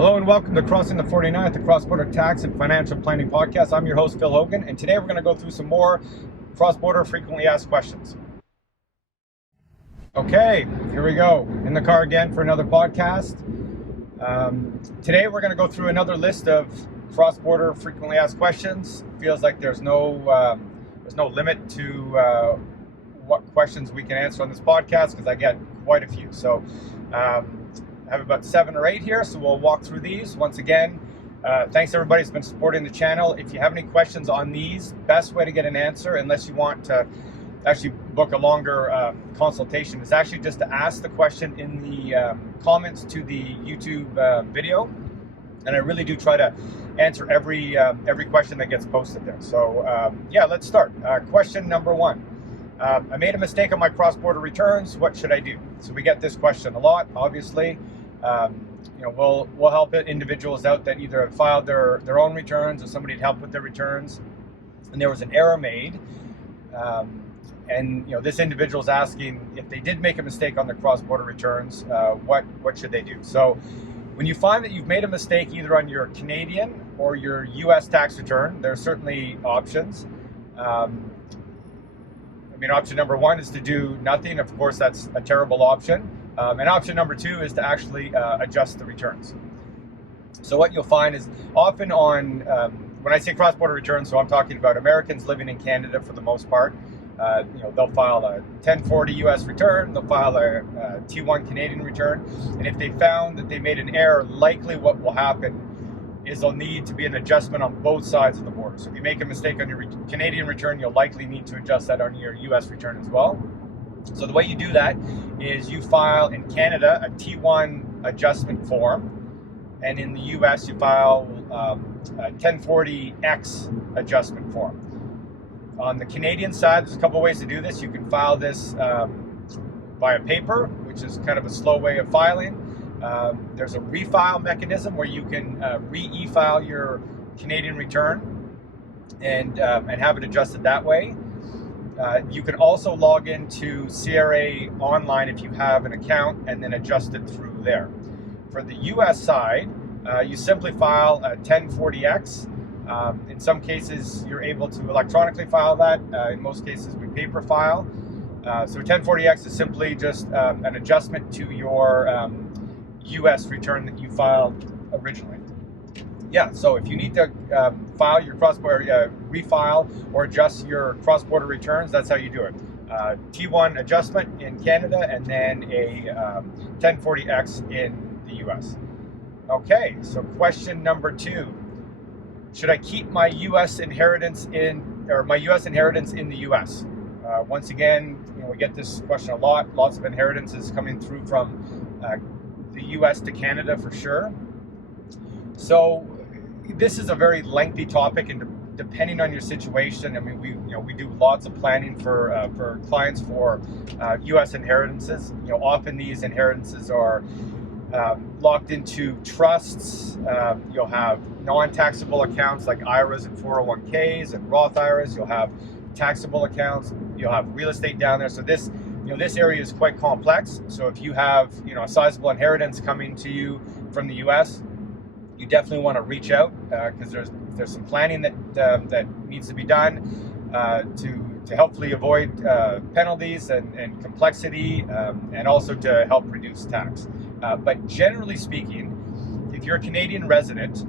Hello and welcome to Crossing the 49th, the Cross-Border Tax and Financial Planning Podcast. I'm your host, Phil Hogan, and today we're going to go through some more cross-border frequently asked questions. Okay, here we go. In the car again for another podcast. Today we're going to go through another list of cross-border frequently asked questions. Feels like there's no limit to what questions we can answer on this podcast because I get quite a few. So I have about 7 or 8 here, so we'll walk through these. Once again, thanks everybody who's been supporting the channel. If you have any questions on these, best way to get an answer, unless you want to actually book a longer consultation, is actually just to ask the question in the comments to the YouTube video. And I really do try to answer every question that gets posted there. So yeah, let's start. Question number 1. I made a mistake on my cross-border returns. What should I do? So we get this question a lot, obviously. We'll help individuals out that either have filed their own returns or somebody had helped with their returns, and there was an error made. And this individual is asking if they did make a mistake on their cross-border returns, what should they do? So when you find that you've made a mistake either on your Canadian or your US tax return, there are certainly options. Option number 1 is to do nothing. Of course, that's a terrible option. And option number 2 is to actually adjust the returns. So what you'll find is often on, when I say cross-border returns, so I'm talking about Americans living in Canada for the most part. They'll file a 1040 US return, they'll file a T1 Canadian return, and if they found that they made an error, likely what will happen is there'll need to be an adjustment on both sides of the border. So if you make a mistake on your Canadian return, you'll likely need to adjust that on your US return as well. So the way you do that is you file in Canada a T1 adjustment form, and in the US you file a 1040X adjustment form. On the Canadian side, there's a couple ways to do this. You can file this via paper, which is kind of a slow way of filing. There's a refile mechanism where you can re-e-file your Canadian return and have it adjusted that way. You can also log into CRA online if you have an account and then adjust it through there. For the US side, you simply file a 1040X. In some cases, you're able to electronically file that. In most cases, we paper file. So 1040X is simply just an adjustment to your US return that you filed originally. Yeah, so if you need to file your cross-border, refile or adjust your cross-border returns, that's how you do it. T1 adjustment in Canada and then a 1040X in the US. Okay, so question number 2. Should I keep my US inheritance in the US? Once again, we get this question a lot. Lots of inheritances coming through from the US to Canada for sure. So this is a very lengthy topic, and depending on your situation, we do lots of planning for clients for US inheritances. Often these inheritances are locked into trusts. You'll have non-taxable accounts like IRAs and 401ks and Roth IRAs. You'll have taxable accounts. You'll have real estate down there. So this area is quite complex. So if you have a sizable inheritance coming to you from the US, you definitely want to reach out because there's some planning that needs to be done to helpfully avoid penalties and complexity, and also to help reduce tax. But generally speaking, if you're a Canadian resident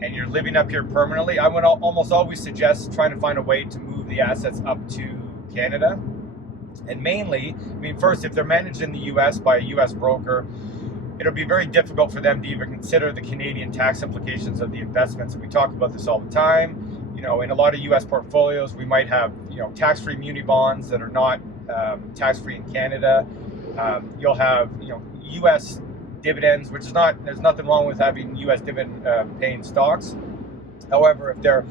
and you're living up here permanently, I would almost always suggest trying to find a way to move the assets up to Canada. And mainly, first, if they're managed in the US by a US broker, it'll be very difficult for them to even consider the Canadian tax implications of the investments. And we talk about this all the time. In a lot of US portfolios, we might have, tax-free muni bonds that are not tax-free in Canada. You'll have, US dividends, which is there's nothing wrong with having US dividend paying stocks. However, if they're,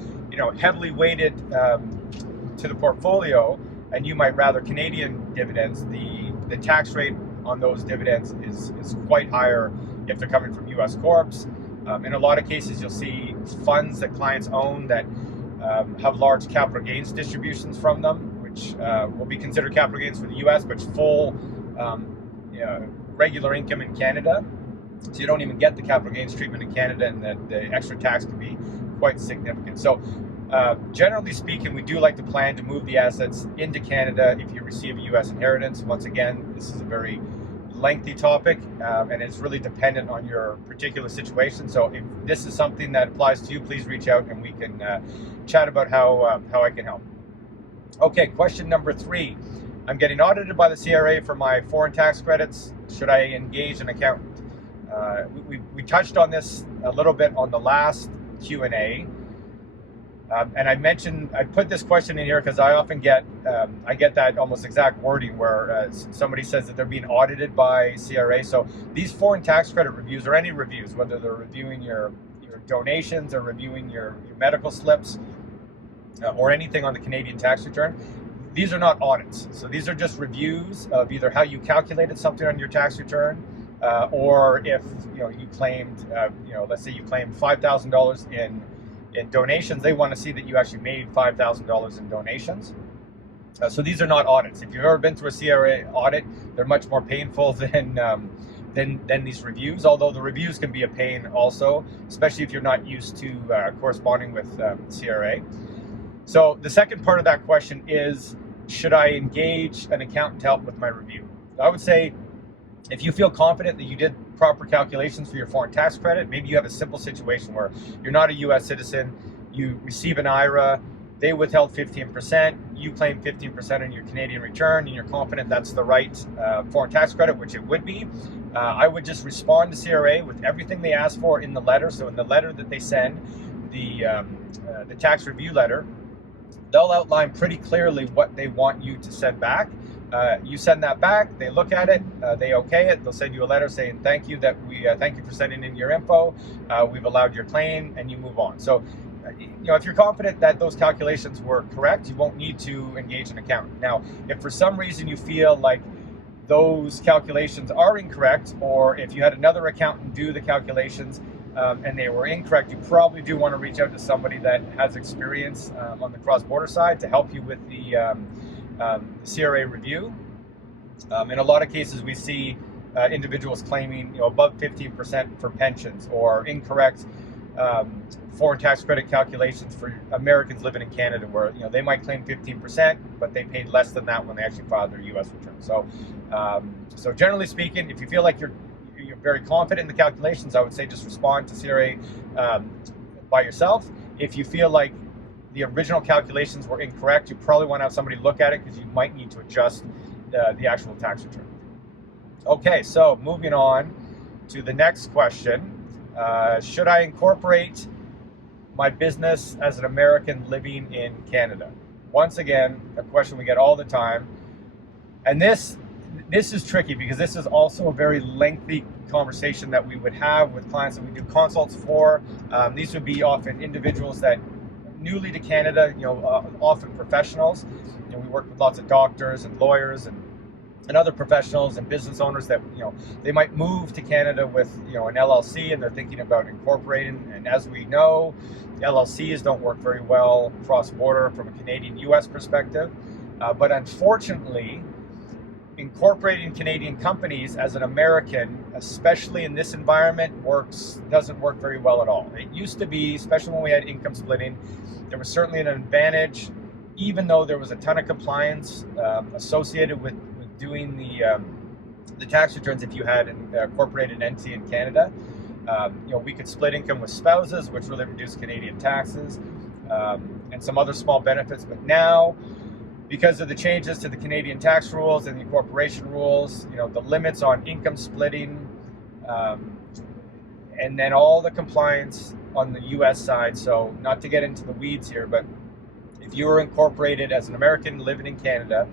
heavily weighted to the portfolio and you might rather Canadian dividends, the tax rate on those dividends is quite higher if they're coming from US corps. In a lot of cases, you'll see funds that clients own that have large capital gains distributions from them, which will be considered capital gains for the US, but full regular income in Canada. So you don't even get the capital gains treatment in Canada, and the extra tax can be quite significant. So generally speaking, we do like to plan to move the assets into Canada if you receive a US inheritance. Once again, this is a very lengthy topic, and it's really dependent on your particular situation. So if this is something that applies to you, please reach out and we can chat about how I can help. Okay, question number 3. I'm getting audited by the CRA for my foreign tax credits. Should I engage an accountant? We touched on this a little bit on the last Q&A. And I put this question in here because I often get that almost exact wording where somebody says that they're being audited by CRA. So these foreign tax credit reviews, or any reviews, whether they're reviewing your donations or reviewing your medical slips or anything on the Canadian tax return, these are not audits. So these are just reviews of either how you calculated something on your tax return, or if you claimed, let's say you claimed $5,000 in donations, they want to see that you actually made $5,000 in donations. So these are not audits. If you've ever been through a CRA audit, they're much more painful than these reviews, although the reviews can be a pain also, especially if you're not used to corresponding with CRA. So the second part of that question is, should I engage an accountant to help with my review? I would say, if you feel confident that you did proper calculations for your foreign tax credit, maybe you have a simple situation where you're not a US citizen, you receive an IRA, they withheld 15%, you claim 15% on your Canadian return, and you're confident that's the right foreign tax credit, which it would be. I would just respond to CRA with everything they ask for in the letter. So in the letter that they send, the tax review letter, they'll outline pretty clearly what they want you to send back. You send that back, they look at it, they okay it, they'll send you a letter saying thank you thank you for sending in your info, we've allowed your claim, and you move on. So if you're confident that those calculations were correct, you won't need to engage an accountant. Now, if for some reason you feel like those calculations are incorrect, or if you had another accountant do the calculations and they were incorrect, you probably do want to reach out to somebody that has experience on the cross-border side to help you with the CRA review. In a lot of cases, we see individuals claiming above 15% for pensions, or incorrect foreign tax credit calculations for Americans living in Canada, where they might claim 15%, but they paid less than that when they actually filed their U.S. return. So generally speaking, if you feel like you're very confident in the calculations, I would say just respond to CRA by yourself. If you feel like the original calculations were incorrect, you probably want to have somebody look at it, because you might need to adjust the actual tax return. Okay, so moving on to the next question. Should I incorporate my business as an American living in Canada? Once again, a question we get all the time. And this is tricky, because this is also a very lengthy conversation that we would have with clients that we do consults for. These would be often individuals that newly to Canada, often professionals. We work with lots of doctors and lawyers and other professionals and business owners that they might move to Canada with an LLC, and they're thinking about incorporating. And as we know, LLCs don't work very well cross-border from a Canadian-US perspective. But unfortunately, incorporating Canadian companies as an American, especially in this environment, doesn't work very well at all. It used to be, especially when we had income splitting, there was certainly an advantage, even though there was a ton of compliance associated with doing the tax returns. If you had an incorporated entity in Canada, we could split income with spouses, which really reduced Canadian taxes, and some other small benefits. But now, because of the changes to the Canadian tax rules and the incorporation rules, the limits on income splitting, and then all the compliance on the US side. So not to get into the weeds here, but if you were incorporated as an American living in Canada,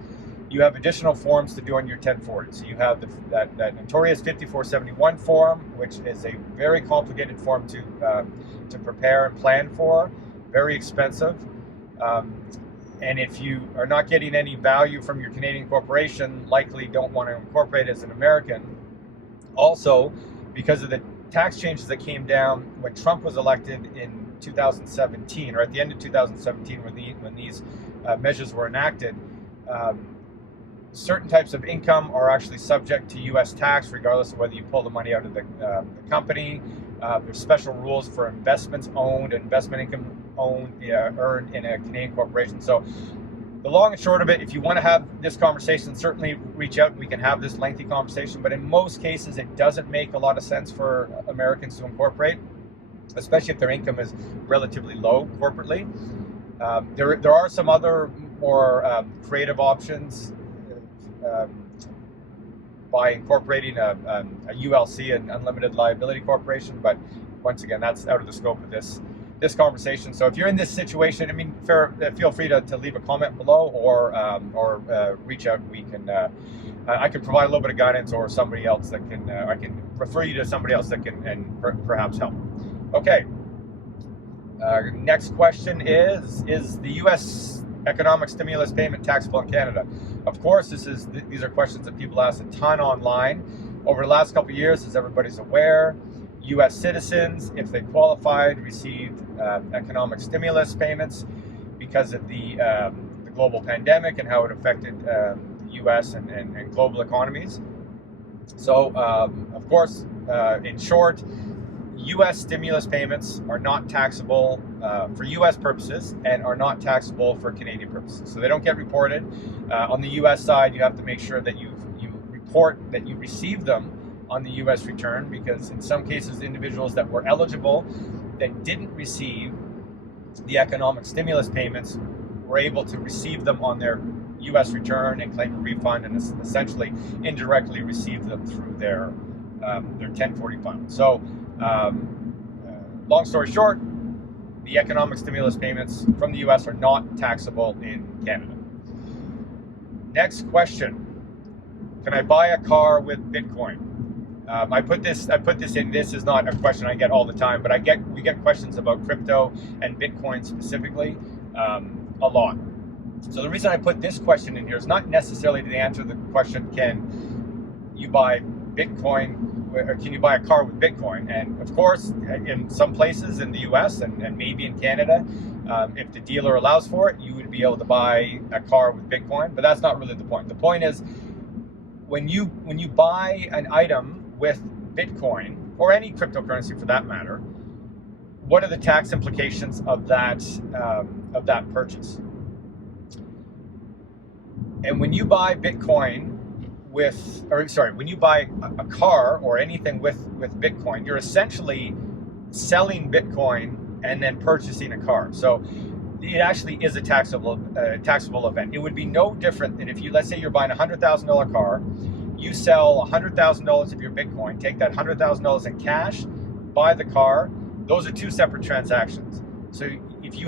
you have additional forms to do on your 1040. So you have that notorious 5471 form, which is a very complicated form to prepare and plan for, very expensive. And if you are not getting any value from your Canadian corporation, likely don't want to incorporate as an American. Also, because of the tax changes that came down when Trump was elected in 2017, or at the end of 2017, when these measures were enacted, certain types of income are actually subject to US tax, regardless of whether you pull the money out of the company. There's special rules for investments owned, investment income owned, earned in a Canadian corporation. So the long and short of it, if you want to have this conversation, certainly reach out and we can have this lengthy conversation. But in most cases, it doesn't make a lot of sense for Americans to incorporate, especially if their income is relatively low corporately. There are some other more creative options by incorporating a ULC, an unlimited liability corporation, but once again, that's out of the scope of this conversation. So if you're in this situation, I mean, feel free to leave a comment below or reach out. We can I can provide a little bit of guidance, or somebody else that can I can refer you to somebody else that can perhaps help. Okay. Next question is the U.S. economic stimulus payment taxable in Canada? Of course, these are questions that people ask a ton online. Over the last couple of years, as everybody's aware, U.S. citizens, if they qualified, received economic stimulus payments because of the global pandemic and how it affected the U.S. and global economies. So, of course, in short, U.S. stimulus payments are not taxable for U.S. purposes and are not taxable for Canadian purposes. So they don't get reported. On the U.S. side, you have to make sure that you report that you received them on the U.S. return, because in some cases, individuals that were eligible that didn't receive the economic stimulus payments were able to receive them on their U.S. return and claim a refund, and essentially indirectly receive them through their 1040 fund. So, long story short, the economic stimulus payments from the U.S. are not taxable in Canada. Next question: can I buy a car with Bitcoin? I put this in. This is not a question I get all the time, but we get questions about crypto and Bitcoin specifically a lot. So the reason I put this question in here is not necessarily to answer the question, can you buy Bitcoin, or can you buy a car with Bitcoin? And of course, in some places in the US and maybe in Canada, if the dealer allows for it, you would be able to buy a car with Bitcoin, but that's not really the point. The point is, when you buy an item with Bitcoin, or any cryptocurrency for that matter, what are the tax implications of that purchase? And when you buy Bitcoin when you buy a car or anything with Bitcoin, you're essentially selling Bitcoin and then purchasing a car. So it actually is a taxable event. It would be no different than if let's say you're buying a $100,000 car, you sell $100,000 of your Bitcoin, take that $100,000 in cash, buy the car. Those are two separate transactions. So if you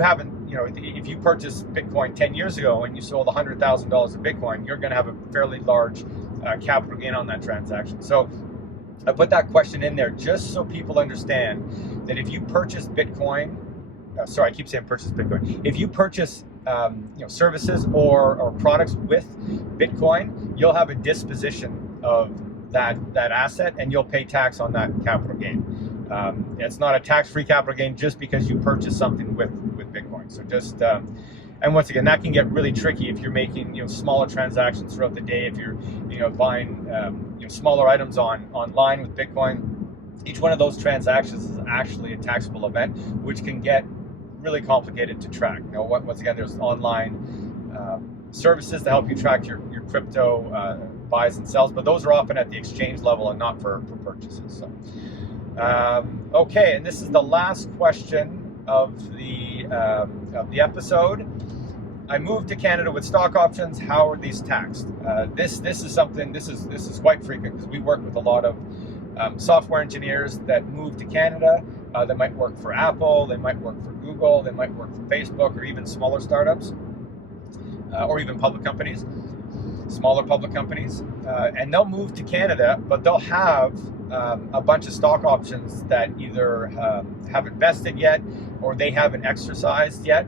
purchased Bitcoin 10 years ago and you sold $100,000 of Bitcoin, you're going to have a fairly large capital gain on that transaction. So I put that question in there just so people understand that if you purchase Bitcoin, I keep saying purchase Bitcoin. If you purchase services or products with Bitcoin, you'll have a disposition of that asset and you'll pay tax on that capital gain. It's not a tax-free capital gain just because you purchase something with Bitcoin. So just and once again, that can get really tricky if you're making smaller transactions throughout the day. If you're buying smaller items online with Bitcoin, each one of those transactions is actually a taxable event, which can get really complicated to track. Once again, there's online services to help you track your crypto buys and sells, but those are often at the exchange level and not for purchases. So, okay, and this is the last question of the episode. I moved to Canada with stock options. How are these taxed? This is quite frequent because we work with a lot of software engineers that move to Canada. They might work for Apple, they might work for Google, they might work for Facebook, or even smaller startups, or even public companies, smaller public companies, and they'll move to Canada, but they'll have a bunch of stock options that either haven't vested yet or they haven't exercised yet.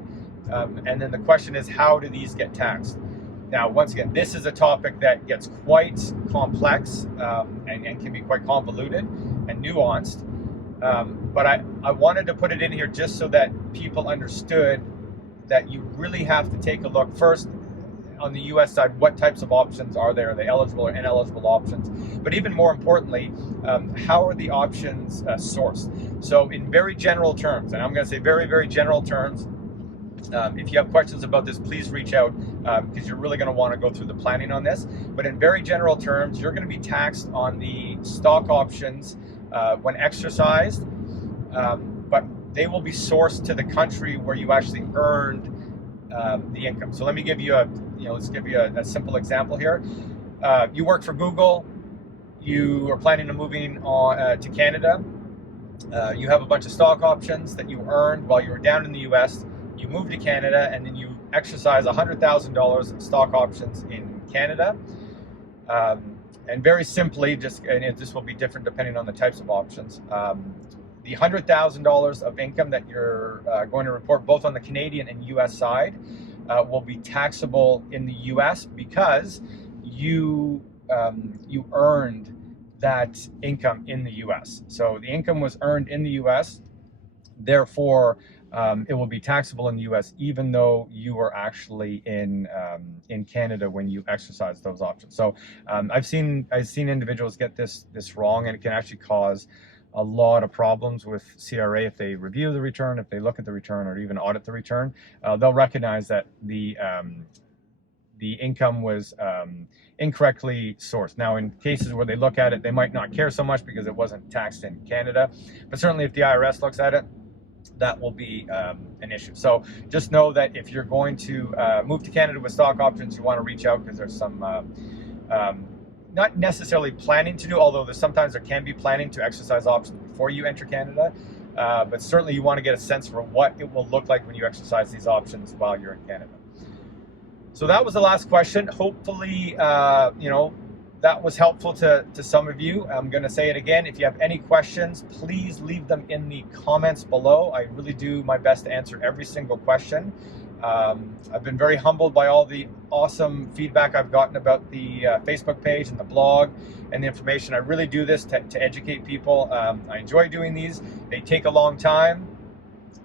And then the question is, how do these get taxed? Now, once again, this is a topic that gets quite complex and can be quite convoluted and nuanced. But I wanted to put it in here just so that people understood that you really have to take a look. First, on the US side, what types of options are there? Are they eligible or ineligible options? But even more importantly, how are the options sourced? So in very general terms, and I'm going to say very, very general terms, if you have questions about this, please reach out because you're really going to want to go through the planning on this. But in very general terms, you're going to be taxed on the stock options when exercised, but they will be sourced to the country where you actually earned the income. So let me give you let's give you a simple example here. You work for Google. You are planning on moving on to Canada. You have a bunch of stock options that you earned while you were down in the US. You move to Canada, and then you exercise $100,000 of stock options in Canada. And very simply, and this will be different depending on the types of options. The $100,000 of income that you're going to report both on the Canadian and US side will be taxable in the US because you earned that income in the US. So the income was earned in the US, therefore it will be taxable in the US even though you were actually in Canada when you exercise those options. So I've seen individuals get this wrong, and it can actually cause a lot of problems with CRA if they review the return, if they look at the return, or even audit the return. They'll recognize that the income was incorrectly sourced. Now, in cases where they look at it, they might not care so much because it wasn't taxed in Canada, but certainly if the IRS looks at it, that will be an issue. So just know that if you're going to move to Canada with stock options, you want to reach out because there's some not necessarily planning to do, although sometimes there can be planning to exercise options before you enter Canada, but certainly you want to get a sense for what it will look like when you exercise these options while you're in Canada. So that was the last question. Hopefully, that was helpful to some of you. I'm going to say it again. If you have any questions, please leave them in the comments below. I really do my best to answer every single question. I've been very humbled by all the awesome feedback I've gotten about the Facebook page and the blog and the information. I really do this to educate people. I enjoy doing these. They take a long time.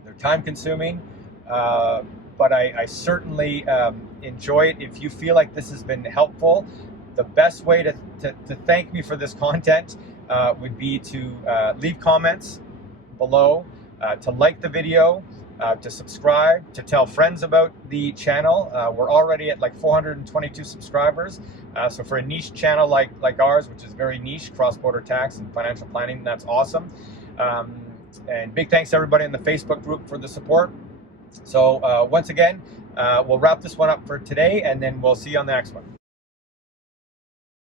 They're time consuming, but I certainly enjoy it. If you feel like this has been helpful, the best way to thank me for this content would be to leave comments below, to like the video, to subscribe, to tell friends about the channel. We're already at like 422 subscribers. So for a niche channel like ours, which is very niche, cross-border tax and financial planning, that's awesome. And big thanks to everybody in the Facebook group for the support. So once again, we'll wrap this one up for today, and then we'll see you on the next one.